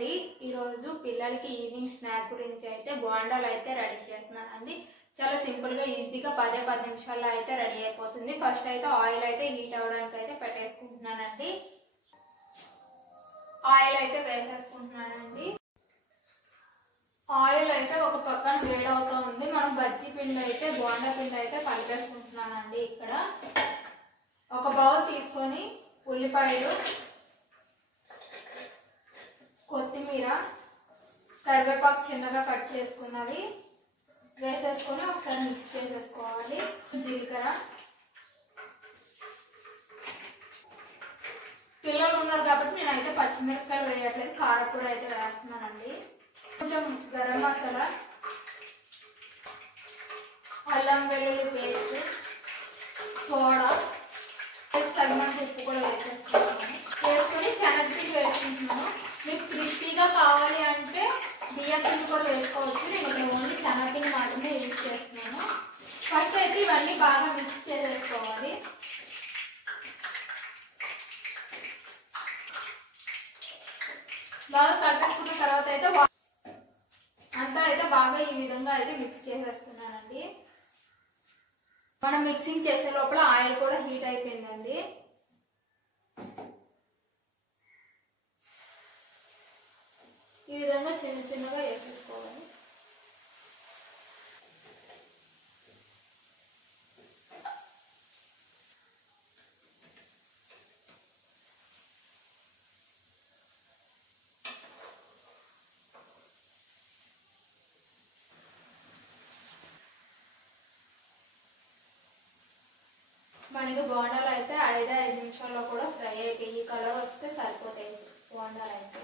అండి ఈ రోజు పిల్లలకి ఈవినింగ్ స్నాక్ గురించి అయితే బోండాలు అయితే రెడీ చేస్తున్నానండి. చాలా సింపుల్ గా ఈజీగా 10 నిమిషాల్లో అయితే రెడీ అయిపోతుంది. ఫస్ట్ అయితే ఆయిల్ అయితే హీట్ అవ్వడానికి అయితే పెట్టేసుకుంటున్నానండి. ఆయిల్ అయితే వేసేసుకుంటున్నానండి. ఆయిల్ అయితే ఒక పక్కన వేడవుతూ ఉంది. మనం బజ్జీ పిండి అయితే బోండా పిండి అయితే కలిపేసుకుంటున్నానండి. ఇక్కడ ఒక బౌల్ తీసుకొని ఉల్లిపాయలు, కొత్తిమీర, కరివేపాకు చిన్నగా కట్ చేసుకున్నవి వేసేసుకొని ఒకసారి మిక్స్ చేసేసుకోవాలి. జీలకర్ర, పిల్లలు ఉన్నారు కాబట్టి నేనైతే పచ్చిమిరపకాయలు వేయట్లేదు, కారపొడి అయితే వేస్తున్నానండి. కొంచెం గరం మసాలా, అల్లం వెల్లుల్లి పేస్ట్, సోడా, తగినంత ఉప్పు కూడా వేసేసుకుంటున్నాను. వేసుకొని శనగపిండి వేసుకుంటున్నాను. మీకు క్రిస్పీగా కావాలి అంటే బియ్యం పిండి కూడా వేసుకోవచ్చు. నేను ఇక్కడ ఓన్లీ శనగపిండి మాత్రమే యూజ్ చేస్తున్నాను. ఫస్ట్ అయితే ఇవన్నీ బాగా మిక్స్ చేసేసుకోవాలి. బాగా కలిపేసుకున్న తర్వాత అయితే అంతా అయితే బాగా ఈ విధంగా అయితే మిక్స్ చేసేస్తున్నానండి. మనం మిక్సింగ్ చేసే లోపల ఆయిల్ కూడా హీట్ అయిపోయిందండి. ఈ విధంగా చిన్న చిన్నగా వేసేసుకోవాలి. మనకి బోండాలు అయితే 5 నిమిషాల్లో కూడా ఫ్రై అయిపోయి కలర్ వస్తే సరిపోతాయి బోండాలు అయితే.